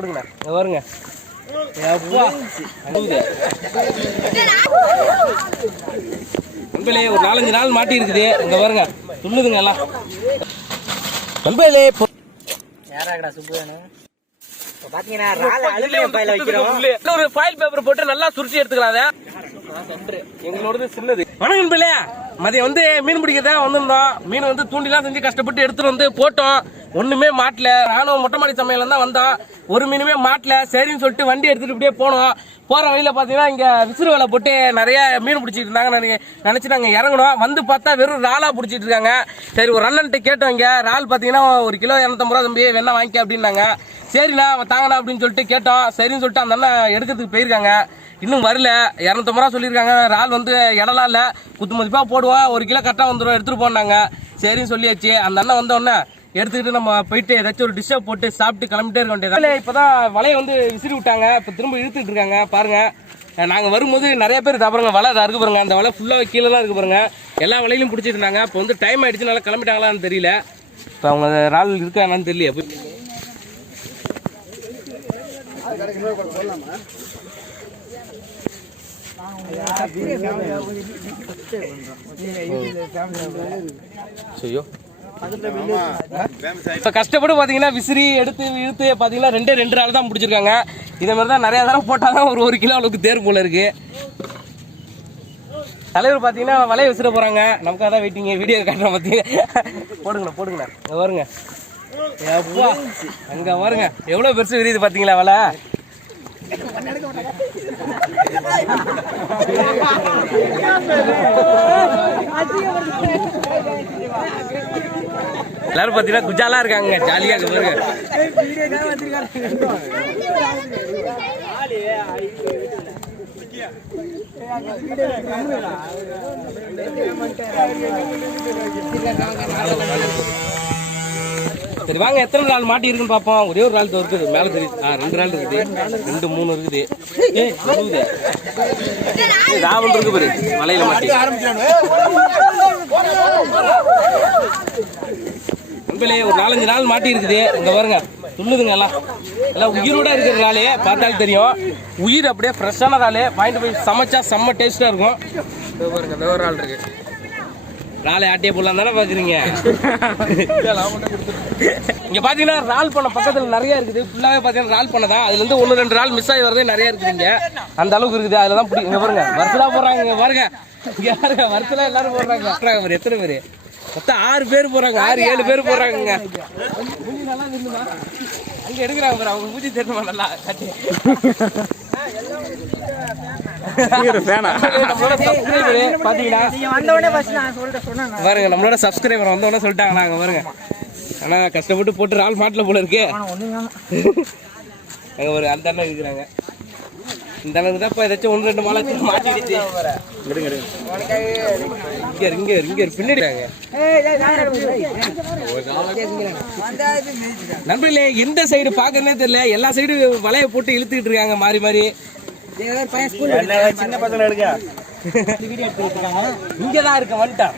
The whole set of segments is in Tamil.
போடுங்கண்ணா இங்க வருங்க. நண்பர்களே ஒரு நாலஞ்சு நாள் மாட்டி இருக்குது. இங்க வருங்க துள்ளுதுங்க எல்லாம். நண்பர்களே பொ- யாராகடா சுப்புவேணு? இப்போ பார்த்தீங்கன்னா ரால அலுமினியம் பையில வைக்கிறோம். உள்ளே. ஒரு ஃபாயில் பேப்பர் போட்டு நல்லா சுருட்டி எடுத்துக்கலாம் எங்களோடது சின்னது. வணக்கம் நண்பர்களே. மதியம் வந்து மீன் பிடிக்கிறதா வந்திருந்தோம். மீன் வந்து தூண்டிலாம் செஞ்சு கஷ்டப்பட்டு எடுத்துட்டு வந்து போட்டோம். ஒண்ணுமே மாட்டல. நானும் மொட்டை மாடி சமையல தான் வந்தோம். ஒரு மீனுமே மாட்டல சரின்னு சொல்லிட்டு வண்டி எடுத்துகிட்டு இப்படியே போனோம். போகிற வழியில் பார்த்தீங்கன்னா இங்கே விசிறு வலை போட்டு நிறைய மீன் பிடிச்சிட்டு இருந்தாங்க நினச்சி நாங்கள் இறங்கணும் வந்து பார்த்தா வெறும் இறாலாக பிடிச்சிட்டு இருக்காங்க. சரி ஒரு அண்ணன்ட்ட கேட்டோம் இங்கே. இறால் பார்த்தீங்கன்னா ஒரு கிலோ இரநூத்தம்பது ரூபா தம்பி வேணா வாங்கிக்க அப்படின்னாங்க. சரிண்ணா தாங்கண்ணா அப்படின்னு சொல்லிட்டு கேட்டோம். சரின்னு சொல்லிட்டு அந்த அண்ணன் எடுக்கிறதுக்கு போயிருக்காங்க. இன்னும் வரல. இரநூத்தம்பது ரூபா சொல்லியிருக்காங்க. இறால் வந்து இடலாம் இல்லை. குத்து மதிப்பாக போடுவோம் ஒரு கிலோ கரெக்டாக வந்துடும் எடுத்துகிட்டு போனாங்க. சரின்னு சொல்லியாச்சு. அந்த அண்ணன் வந்தோடனே எடுத்துக்கிட்டு நம்ம போயிட்டு ஏதாச்சும் ஒரு டிஷ்ஷை போட்டு சாப்பிட்டு கிளம்பிட்டே இருக்க வேண்டியது இப்போ தான் வலையை வந்து விசிறி விட்டாங்க. இப்போ திரும்ப இழுத்துட்டு இருக்காங்க. பாருங்க. நாங்கள் வரும்போது நிறைய பேர் இதா பாருங்க வலை இதாக இருக்கு பாருங்க. அந்த வலை ஃபுல்லாக கீழே தான் இருக்கு பாருங்க. எல்லா வலையிலும் பிடிச்சிட்டு இருந்தாங்க. இப்போ வந்து டைம் ஆயிடுச்சு நல்லா கிளம்பிட்டாங்களான்னு தெரியல. இப்போ அவங்க இறால் இருக்கா என்னன்னு தெரியல. போய் ஐயோ. இப்போ கஷ்டப்பட்டு பார்த்தீங்கன்னா விசிறி எடுத்து இழுத்து பார்த்தீங்கன்னா ரெண்டே ரெண்டு நாள் தான் பிடிச்சிருக்காங்க இதே மாதிரி தான் நிறைய தடவை போட்டால் தான் ஒரு ஒரு கிலோ அளவுக்கு தேர் போல இருக்கு. தலைவர் பார்த்தீங்கன்னா வலைய விசிற போகிறாங்க நமக்காக தான் வெயிட்டிங்க வீடியோ காட்டுறோம் பார்த்தீங்க போடுங்கண்ணா போடுங்கண்ணா இங்க வருங்க. எப்பா அங்கே வருங்க. எவ்வளோ பெருசு விரியுது பார்த்தீங்களா வலை? எல்லாரும் பார்த்தீங்கன்னா குஜாலா இருக்காங்க. ஜாலியா இருக்கு சரி வாங்க எத்தனை நாள் மாட்டி இருக்குன்னு பார்ப்போம். ஒரே ஒரு நாள் இருக்குது. மேலே தெரியுது. ஆ ரெண்டு நாள் இருக்குது. ரெண்டு மூணு இருக்குது. ஏய் இருக்குது ஏய், இருக்கு பாரு. மலையில மாட்டி. நண்பர்களே ஒரு நாலஞ்சு நாள் மாட்டி இருக்குது இங்கே பாருங்க துள்ளுதுங்க எல்லாம். எல்லாம் உயிரோட இருக்கிற நாளே பார்த்தாலும் தெரியும். உயிர் அப்படியே ஃப்ரெஷ்ஷான இறாலே வாங்கிட்டு போய் சமைச்சா செம்ம டேஸ்ட்டாக இருக்கும். பாருங்க இந்த ஒரு ஆள் இருக்கு. இறாலை ஆட்டியே போடலாம் தானே பார்க்குறீங்க இங்கே பார்த்தீங்கன்னா ரால் பண்ண பக்கத்தில் நிறைய இருக்குது. ஃபுல்லாகவே பார்த்தீங்கன்னா ரால் பண்ண தான். அதுலேருந்து ஒன்று ரெண்டு ரால் மிஸ் ஆகி வரதே நிறையா இருக்குது இங்கே. அந்த அளவுக்கு இருக்குது. அதில் தான் பிடி இங்கே பாருங்க வருஷலா போடுறாங்க இங்கே பாருங்க. இங்கே பாருங்க வருஷலா எல்லாரும் போடுறாங்க. எத்தனை பேர்? மொத்தம் ஆறு பேர் போறாங்க ஆறு ஏழு பேர் போறாங்க. அங்க எடுக்கிறாங்க பாரு அவங்க மூஞ்சி தெரியுமா நல்லா கட்டி. நம்மளோட பாருங்க சப்ஸ்கிரைபர் வந்தோடனே சொல்லிட்டாங்க நாங்க பாருங்க. ஆனா கஷ்டப்பட்டு போட்டு ரால் மாட்டில் போல இருக்கு. அங்க ஒரு அந்த இருக்கிறாங்க. இந்த அண்ணனுக்கு தான் இப்போ ஏதாச்சும் ஒன்று ரெண்டு மாலை மாட்டிடுச்சு இங்க இரு, இங்க இங்க பின்னாடி. நண்பர்களே எந்த சைடு பாக்குறதே தெரியல. எல்லா சைடு வலைய போட்டு இழுத்துக்கிட்டு இருக்காங்க மாறி மாறி. சின்ன பசங்க எடுக்க. வீடியோ இருக்காங்க இங்கதான் இருக்க வந்துட்டான்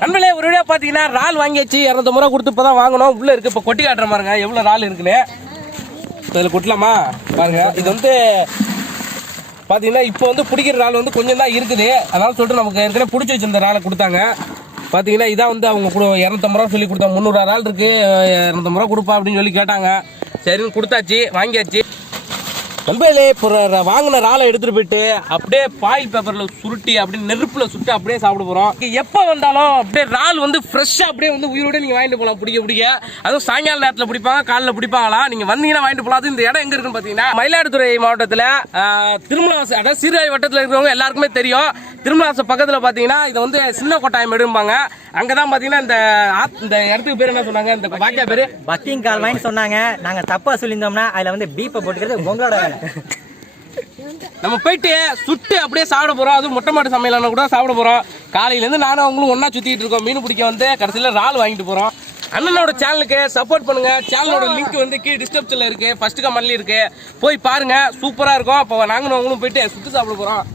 நண்பர்களே ஒரு வழியா பாத்தீங்கன்னா இறால் வாங்கியாச்சு. இரநூத்தம்பது ரூபா கொடுத்து இப்பதான் வாங்கணும். உள்ள இருக்கு இப்ப கொட்டி காட்டுற பாருங்க எவ்வளவு இறால் இருக்குன்னு. இப்ப இதில் கொட்டலாமா? பாருங்க இது வந்து பார்த்தீங்கன்னா இப்போ வந்து பிடிக்கிற நாள் வந்து கொஞ்சம் தான் இருக்குது. அதனால சொல்லிட்டு நமக்கு ஏற்கனவே பிடிச்சி வச்சிருந்த இறாலை கொடுத்தாங்க. பார்த்தீங்கன்னா இதான் வந்து அவங்க கூட இரநூத்தம்பது ரூபா சொல்லி கொடுத்தாங்க முந்நூறு இறால் இருக்குது இரநூத்தம்பது ரூபா கொடுப்பா அப்படின்னு சொல்லி கேட்டாங்க. சரின்னு கொடுத்தாச்சு வாங்கியாச்சு. நண்பர்களே இப்போ வாங்கின ராலை எடுத்துட்டு போயிட்டு அப்படியே பாயில் பேப்பர்ல சுருட்டி அப்படியே நெருப்புல சுட்டு அப்படியே சாப்பிட போறோம். எப்போ எப்ப வந்தாலும் அப்படியே ரால் வந்து ஃப்ரெஷ்ஷா அப்படியே வந்து உயிரோட நீங்க வாங்கிட்டு போகலாம் பிடிக்க பிடிக்க. அதுவும் சாயங்கால நேரத்துல பிடிப்பாங்க காலைல பிடிப்பாங்களாம் நீங்க வந்தீங்கன்னா வாங்கிட்டு போகலாம். அது இந்த இடம் எங்க இருக்குன்னு பாத்தீங்கன்னா மயிலாடுதுறை மாவட்டத்துல ஆஹ், அதாவது சீர்காழி வட்டத்துல இருக்கிறவங்க எல்லாருக்குமே தெரியும். திருமலாசம் பக்கத்துல பாத்தீங்கன்னா இது வந்து சின்ன கொட்டாயம் எடும்பாங்க. அங்கதான் பாத்தீங்கன்னா இந்த ஆத்- இந்த இடத்துக்கு பேர் என்ன சொன்னாங்க? இந்த வாக்கியா பேரு? பக்கிங் கால் சொன்னாங்க. நாங்க தப்பா சொல்லியிருந்தோம்னா அதுல வந்து பீப்பை போட்டுக்கிறது உங்களோட வேலை. நம்ம போயிட்டு சுட்டு அப்படியே சாப்பிட போறோம். அதுவும் மொட்டை மாட்டு சமையலான கூட சாப்பிட போறோம். காலையில இருந்து நானும் அவங்களும் ஒண்ணா சுத்திட்டு இருக்கோம். மீன் பிடிக்க வந்து கடைசியில இறால் வாங்கிட்டு போறோம். அண்ணனோட சேனலுக்கு சப்போர்ட் பண்ணுங்க. சேனலோட லிங்க் வந்து கீழே டிஸ்கிரிப்ஷன்ல இருக்கு. ஃபர்ஸ்ட் கமெண்ட்ல இருக்கு. போய் பாருங்க. சூப்பரா இருக்கும். அப்போ நாங்களும் அவங்களும் போயிட்டு சுட்டு சாப்பிட போறோம்.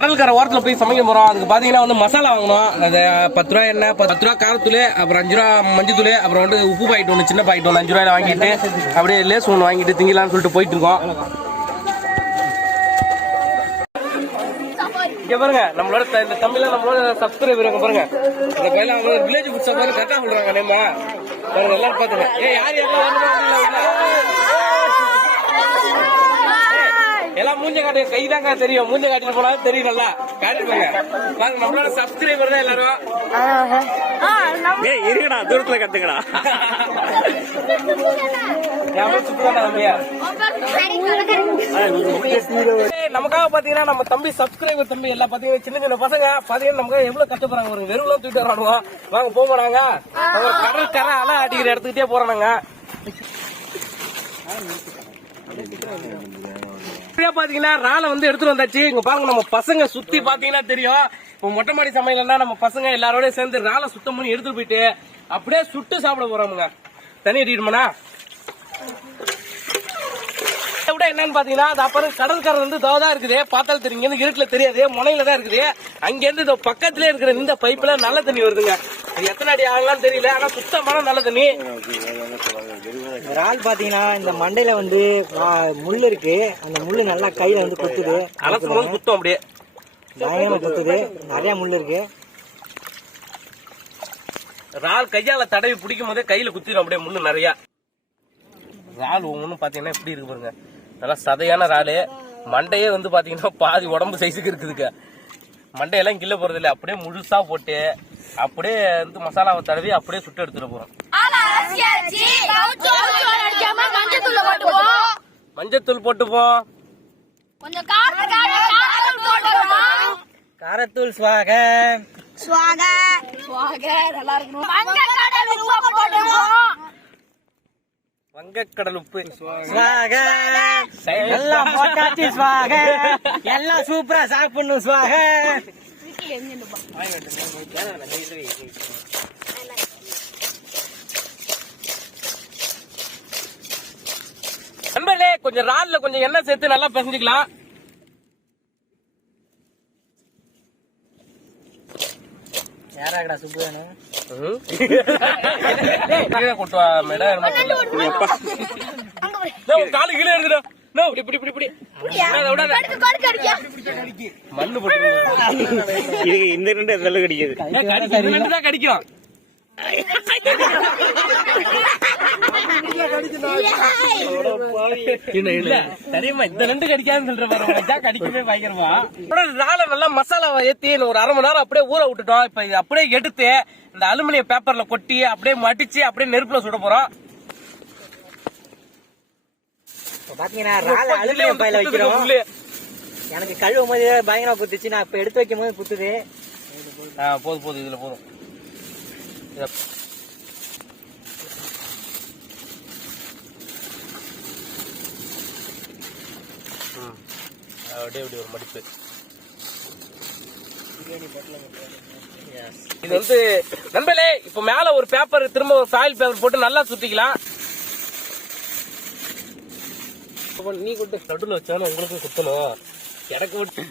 கடல்கரை ஓரத்தில் போய் சமைக்க போகிறோம் அதுக்கு பார்த்தீங்கன்னா வந்து மசாலா வாங்கணும். அது பத்து ரூபா எண்ணெய் பத்து ரூபா காரத்தூள் அப்புறம் அஞ்சு ரூபா மஞ்சத்தூள் அப்புறம் வந்து உப்பு பாக்கெட் ஒன்று சின்ன பாக்கெட் ஒன்று அஞ்சு ரூபாயில் வாங்கிட்டு அப்படியே லேஸ் ஒன்று வாங்கிட்டு திங்கலாம்னு சொல்லிட்டு போயிட்டு இருக்கோம். இங்க பாருங்க நம்மளோட த- இந்த தமிழ்ல நம்மளோட சப்ஸ்கிரைபர் இருக்க பாருங்க. இந்த பையன் அவங்க வில்லேஜ் புடிச்ச மாதிரி கரெக்டா சொல்றாங்க நேமா பாருங்க எல்லாரும் பாத்துங்க ஏ யார். எல்லாம் மூஞ்ச காட்டு கை தாங்க தெரியும். மூஞ்ச காட்டிட்டு போனாலும் தெரியும் நல்லா காட்டிட்டு போங்க. பாருங்க நம்மளோட சப்ஸ்கிரைபர் தான் எல்லாரும். ஏய் இருக்கடா தூரத்துல கத்துக்கடா ஞாபகம் சுத்துதாடா தம்பியா நமக்காக பாத்தீங்கன்னா நம்ம தம்பி சப்ஸ்கிரைபர் தம்பி எல்லாம் பாத்தீங்கன்னா சின்ன சின்ன பசங்க. பாத்தீங்கன்னா நமக்கு எவ்வளவு கஷ்டப்படுறாங்க ஒரு வெறும் தூக்கிட்டு வரானுங்க. வாங்க போக போறாங்க அவங்க கடல் கரை அலை அடிக்கிற இடத்துக்கிட்டே போறானுங்க. பாத்தீங்கன்னா ராலை வந்து எடுத்துட்டு வந்தாச்சு. இங்க பாருங்க நம்ம பசங்க சுத்தி பாத்தீங்கன்னா தெரியும். இப்போ மொட்டை மாடி சமையல்னா நம்ம பசங்க எல்லாரோட சேர்ந்து ராலை சுத்தம் பண்ணி எடுத்துட்டு போயிட்டு அப்படியே சுட்டு சாப்பிட போறோமுங்க தண்ணி அடிக்கணுமாண்ணா இதை விட என்னன்னு பாத்தீங்கன்னா அது அப்புறம் கடற்கரை வந்து தோதா இருக்குது. பார்த்தாலும் தெரியும். இங்க இருட்டுல தெரியாது. முனையில தான் இருக்குது. அங்க இருந்து இந்த பக்கத்துல இருக்கிற இந்த பைப்ல நல்ல தண்ணி வருதுங்க. அது எத்தனை அடி ஆகலாம்னு தெரியல. ஆனா சுத்தமான நல்ல தண்ணி. இறால் பாத்தீங்கன்னா இந்த மண்டையில வந்து முள் இருக்கு. அந்த முள்ளு நல்லா கையில வந்து குத்துது. அலசும் போது குத்தம் அப்படியே. பயங்கரமா குத்துது. நிறைய முள் இருக்கு. இறால் கையால தடவி பிடிக்கும் போதே கையில குத்திடும் அப்படியே முள்ளு நிறைய. இறால் ஒவ்வொன்றும் பாத்தீங்கன்னா எப்படி இருக்கு பாருங்க. நல்லா சதையான இறாலு. மண்டையே வந்து பாத்தீங்கன்னா பாதி உடம்பு சைஸுக்கு இருக்குதுங்க. மண்டையெல்லாம் கிள்ள போறது இல்ல. அப்படியே முழுசா போட்டு அப்படியே வந்து மசாலாவை தடவி அப்படியே சுட்டு எடுத்துட்டு போறோம். மஞ்சத்தூள் போட்டுப்போம். காரத்தூள் சுவாக. சுவாக. சுவாக நல்லா இருக்கணும் மஞ்ச கடல் உப்பு போட்டுவோம் வங்கக்கடல் உப்பு. சுவாக. எல்லாம் போட்டாச்சு சுவாக. எல்லாம் சூப்பரா சாப்பிடணும் சுவாக. நண்பர்களே கொஞ்சம் இறால்ல கொஞ்சம் எண்ணெய் சேர்த்து நல்லா பிசைஞ்சுக்கலாம். யாராகடா சுப்பு வேணும்? வா, மேடம். காலு கீழே இருக்குடா. இந்த ரெண்டு எதில் கடிக்குது கடிக்கும் தெரியுமா இந்த ரெண்டு கடிக்காதுன்னு சொல்ற பாரு கடிக்கவே பயங்கரமா நல்லா மசாலாவை ஏத்தி ஒரு அரை மணி நேரம் அப்படியே ஊற விட்டுட்டோம் இப்ப அப்படியே எடுத்து இந்த அலுமினிய பேப்பர்ல கொட்டி அப்படியே மடிச்சு அப்படியே நெருப்புல சுட போறோம். எனக்கு கழுவும் போது பயங்கரமா குத்துச்சு. நான் இப்ப எடுத்து வைக்கும் போது குத்துது. போதும் போதும் இதுல போதும். அப்படியே அப்படியே ஒரு மடிப்பு. இது வந்து நண்பர்களே இப்ப மேல ஒரு பேப்பர் திரும்ப ஒரு சாயில் பேப்பர் போட்டு நல்லா சுத்திக்கலாம். நீ கொண்டு நடுவில் வச்சாலும் உங்களுக்கு குத்தணும். எனக்கு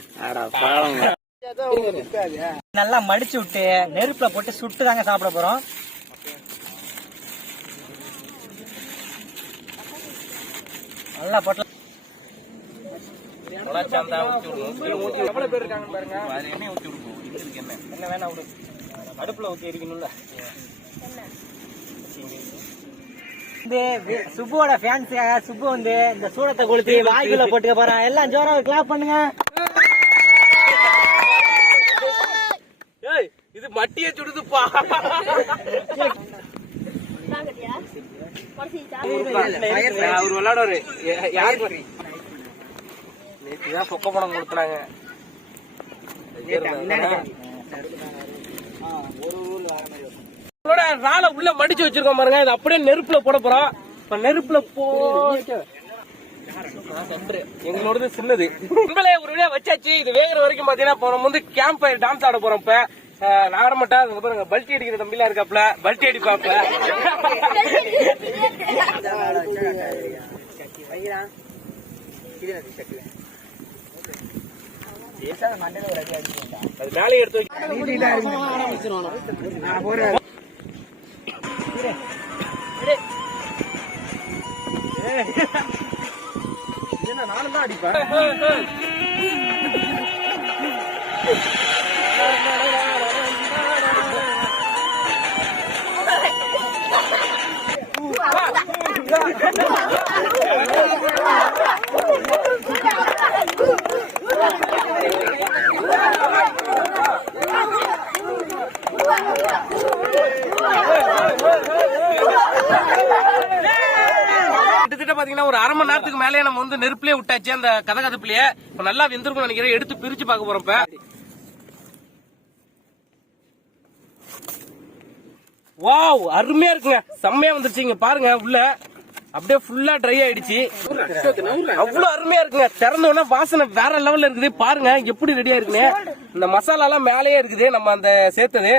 நல்லா மடிச்சு விட்டு நெருப்புல போட்டு சுட்டு தாங்க சாப்பிட போறோம். நல்லா போட்டு எவ்வளவு பேர் இருக்காங்கன்னு பாருங்க. எண்ணெய் ஊத்தி விடுவோம். இது இருக்கு எண்ணெய். என்ன வேணா விடு அடுப்புல ஊத்தி எரிக்கணும்ல. வந்து சுப்புவோட ஃபேன்ஸுக்காக சுப்பு வந்து இந்த சூடத்தை கொளுத்தி வாய்க்குள்ள போட்டுக்க போறான் எல்லாம் ஜோரா கிளாப் பண்ணுங்க ஏய், இது மட்டிய சுடுதுப்பா அவர் விளையாடுவாரு யா- யார் பாரு நேற்றுதான் சொக்க பணம் கொடுத்தாங்க ராலை உள்ள மடிச்சு வச்சிருக்கோம் பாருங்க. இது அப்படியே நெருப்புல போட போறோம் இப்ப நெருப்புல போ எங்களோடது சின்னது. உங்களே ஒரு வழியா வச்சாச்சு. இது வேகிற வரைக்கும் பாத்தீங்கன்னா நம்ம வந்து கேம்ப் ஃபயர் டான்ஸ் ஆட போறோம் இப்ப. நாகரமட்டா பாருங்க பல்ட்டி அடிக்கிற தம்பிலாம் இருக்காப்ல. பல்ட்டி அடிப்பாப்ல. அது மேலே எடுத்து என்ன நானும் தான் அடிப்பேன் பாத்தீங்கன்னா ஒரு அரை மணி நேரத்துக்கு மேலே நம்ம வந்து நெருப்புலயே விட்டாச்சு அந்த கதகதப்புலயே. இப்ப நல்லா வெந்திருக்கும் நினைக்கிறேன். எடுத்து பிரிச்சு பார்க்க போறோம் இப்ப. வாவ் அருமையா இருக்குங்க. செம்மையா வந்துருச்சு பாருங்க உள்ள அப்படியே ஃபுல்லா ட்ரை ஆயிடுச்சு. அவ்வளவு அருமையா இருக்குங்க. திறந்தோடனே வாசனை வேற லெவல்ல இருக்குது. பாருங்க எப்படி ரெடியா இருக்குன்னு இந்த மசாலா எல்லாம் மேலேயே இருக்குது. நம்ம அந்த சேர்த்தது.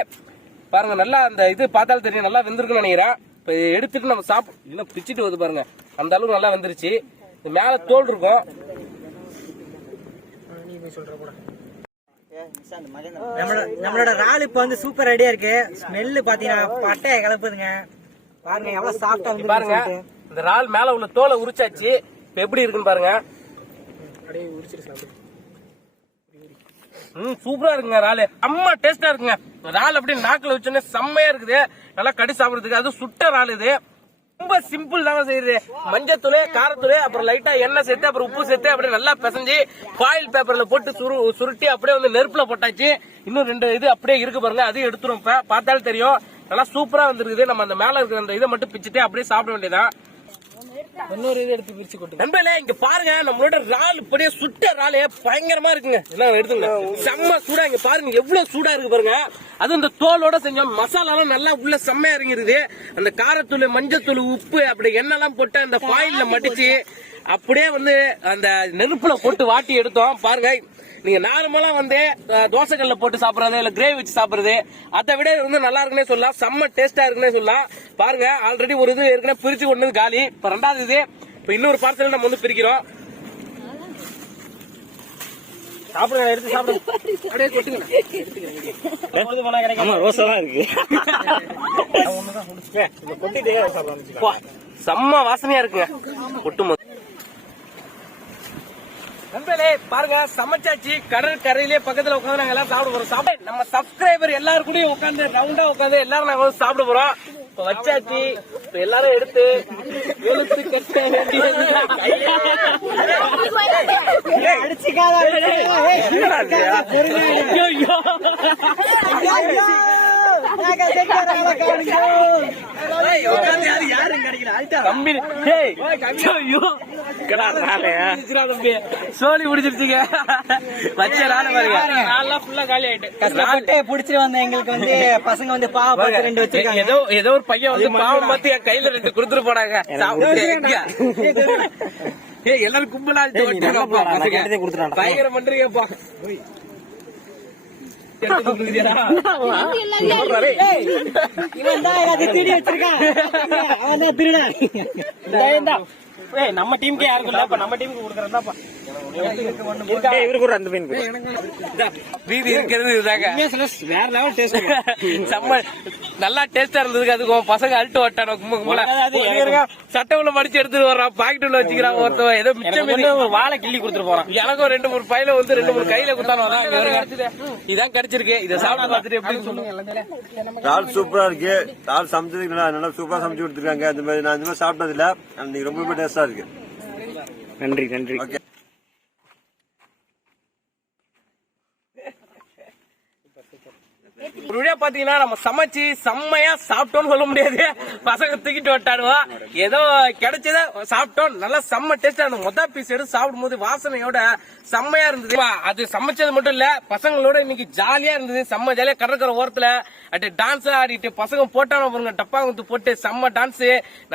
பாருங்க நல்லா அந்த இது பார்த்தாலும் தெரியும். நல்லா வெந்திருக்குன்னு நினைக்கிறேன். இப்ப எடுத்துட்டு நம்ம சாப்பிட இன்னும் பிச்சுட்டு வருது பாருங்க. அந்த அளவுக்கு நல்லா வந்துருச்சு. இது மேல தோல் இருக்கும். நம்மளோட நம்மளோட இறால் இப்ப வந்து சூப்பர் ரெடியா இருக்கு. ஸ்மெல்லு பாத்தீங்கன்னா பட்டைய கிளப்புதுங்க. பாருங்க எவ்வளவு சாஃப்டா வந்து பாருங்க. இந்த இறால் மேல உள்ள தோலை உரிச்சாச்சு. இப்ப எப்படி இருக்குன்னு பாருங்க. ம் சூப்பரா இருக்குங்க இறால். அம்மா டேஸ்டா இருக்குங்க. இறால் அப்படியே நாக்கில் வச்சோன்னே செம்மையா இருக்குது. நல்லா கடி சாப்பிடுறதுக்கு. அது சுட்ட இறால் இது. ரொம்ப சிம்பிள் தாங்க செய்யுது. மஞ்சத்தூள் காரத்தூள் அப்புறம் லைட்டா எண்ணெய் சேர்த்து அப்புறம் உப்பு சேர்த்து அப்படியே நல்லா பிசைஞ்சு ஃபாயில் பேப்பர்ல போட்டு சுரு சுருட்டி அப்படியே வந்து நெருப்புல போட்டாச்சு. இன்னும் ரெண்டு இது அப்படியே இருக்கு பாருங்க. அதையும் எடுத்துரும் இப்ப. பார்த்தாலும் தெரியும். நல்லா சூப்பரா வந்துருக்குது. நம்ம அந்த மேல இருக்கிற அந்த இதை மட்டும் பிச்சுட்டு அப்படியே சாப்பிட வேண்டியதான் இன்னொரு இது எடுத்து பிரிச்சு கொட்டு நண்பர்களே இங்க பாருங்க நம்மளோட ரால் இப்படியே சுட்ட ராலே பயங்கரமா இருக்குங்க. என்ன எடுத்துங்க செம்ம சூடா இங்க பாருங்க எவ்வளவு சூடா இருக்கு பாருங்க. அது இந்த தோலோட செஞ்சோம். மசாலாலாம் நல்லா உள்ள செம்மையா இறங்கிருது. அந்த காரத்தூள் மஞ்சத்தூள் உப்பு அப்படி எண்ணெய்லாம் போட்டு அந்த பாயில்ல மடிச்சு அப்படியே வந்து அந்த நெருப்புல போட்டு வாட்டி எடுத்தோம். பாருங்க நீங்க நார்மலா வந்து தோசைக்கல்ல போட்டு சாப்பிடுறது இல்ல கிரேவி வச்சு சாப்பிடுறது அதை விட வந்து நல்லா இருக்குன்னே சொல்லலாம். செம்ம டேஸ்டா இருக்குன்னே சொல்லலாம். பாருங்க ஆல்ரெடி ஒரு இது ஏற்கனவே பிரிச்சு கொண்டு காலி. இப்ப ரெண்டாவது இது. இப்ப இன்னொரு பார்சல் நம்ம வந்து பிரிக்கிறோம். சாப்பிடுங்க எடுத்து சாப்பிடுங்க. அப்படியே கொட்டுங்க. ஆமா ரோசா தான் இருக்கு பா, செம்ம வாசனையா இருக்குங்க. கொட்டும் போது நண்பர்களே பாருங்க சமைச்சாச்சு. கடல் கரையிலே பக்கத்துல உட்காந்து நாங்க எல்லாம் சாப்பிட போறோம். சாப்பிட நம்ம சப்ஸ்கிரைபர் எல்லாரும் கூட உட்காந்து ரவுண்டா உட்காந்து எல்லாரும் நாங்க வந்து சாப்பிட போறோம். இப்ப வச்சாச்சு. இப்ப எல்லாரும் எடுத்து வெளுத்து கட்ட அடிச்சுக்காத ஐயோ, முடிச்சிருச்சுங்க வச்ச நாள் கஷ்டப்பட்டு புடிச்சிட்டு வந்த எங்களுக்கு வந்து பசங்க வந்து பாவப்பட்டு ரெண்டு வச்சிருக்காங்க ஏதோ ஏதோ ஒரு பையன் வந்து பாவம் பார்த்து என் கையில ரெண்டு கொடுத்துட்டு போனாங்க ஏய் எல்லாரும் கும்பலா பயங்கரம் பண்றீங்கப்பா இவன் தான் திருடி வச்சிருக்கான். அவன் தான் திருடன் ஏய், நம்ம டீமுக்கே யாருக்கும் இல்ல இப்ப நம்ம டீமுக்கு கொடுக்கறதாப்பா அந்த நல்லா டேஸ்டா இருந்ததுக்கு அதுக்கு உன் பசங்க அல்ட்டு ஓட்டான கும்ப கும்பல சட்டை உள்ள மடிச்சு எடுத்துட்டு வர்றான் பாக்கெட் உள்ள வச்சுக்கிறான் ஒருத்தன் ஏதோ மிச்சம் வாழை கிள்ளி கொடுத்துட்டு போறான். எனக்கும் ரெண்டு மூணு பையில வந்து ரெண்டு மூணு கையில கிடைச்சது. இதான் கிடைச்சிருக்கு. இதை சாப்பிட்டு பார்த்துட்டு எப்படி சொல்லுங்க தால் சூப்பரா இருக்கு. தால் சமைச்சதுக்கு நல்லா நல்லா சூப்பரா சமைச்சு கொடுத்துருக்காங்க. இந்த மாதிரி நான் இந்த மாதிரி சாப்பிட்டது இல்ல இன்னைக்கு ரொம்ப டேஸ்டா இருக்கு நன்றி நன்றி. ஒரு வீடியோ பாத்தீங்கன்னா நம்ம சமைச்சு செம்மையா சாப்பிட்டோம்னு சொல்ல முடியாது. பசங்க தூக்கிட்டு வட்டாடுவோம் ஏதோ கிடைச்சத சாப்பிட்டோம். நல்லா செம்ம டேஸ்ட் இருந்தது. மொத்த பீஸ் எடுத்து சாப்பிடும் போது வாசனையோட செம்மையா இருந்தது. அது சமைச்சது மட்டும் இல்ல பசங்களோட இன்னைக்கு ஜாலியா இருந்தது. செம்ம ஜாலியா கடற்கரை ஓரத்துல அட்டு டான்ஸ் ஆடிட்டு பசங்க போட்டான பாருங்க டப்பா குத்து போட்டு செம்ம டான்ஸ்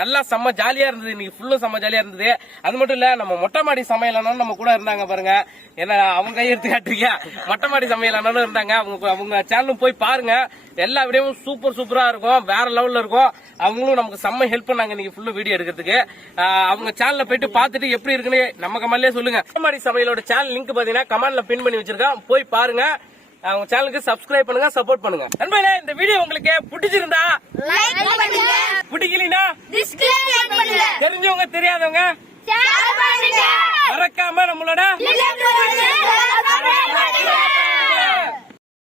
நல்லா செம்ம ஜாலியா இருந்தது. இன்னைக்கு ஃபுல்லும் செம்ம ஜாலியா இருந்தது. அது மட்டும் இல்ல நம்ம மொட்டை மாடி சமையலானும் நம்ம கூட இருந்தாங்க பாருங்க. ஏன்னா அவங்க கை காட்டுறீங்க மொட்டை மாடி சமையலானும் இருந்தாங்க. அவங்க அவங்க சேனலும் போய் பாருங்க. எல்லா வீடியோவும் சூப்பர் சூப்பரா இருக்கும். வேற லெவல்ல இருக்கும். அவங்களும் நமக்கு செம்ம ஹெல்ப் பண்ணாங்க இன்னைக்கு ஃபுல்லு வீடியோ எடுக்கிறதுக்கு. அவங்க சேனல்ல போயிட்டு பார்த்துட்டு எப்படி இருக்குன்னு நம்ம கமெண்ட்லயே சொல்லுங்க. மாதிரி சமையலோட சேனல் லிங்க் பாத்தீங்கன்னா கமெண்ட்ல பின் பண்ணி வச்சிருக்கேன். போய் பாருங்க. அவங்க சேனலுக்கு சப்ஸ்கிரைப் பண்ணுங்க சப்போர்ட் பண்ணுங்க. நண்பர்களே இந்த வீடியோ உங்களுக்கு பிடிச்சிருந்தா லைக் பண்ணுங்க. பிடிக்கலனா தெரிஞ்சவங்க தெரியாதவங்க ஷேர் பண்ணுங்க. மறக்காம நம்மளோட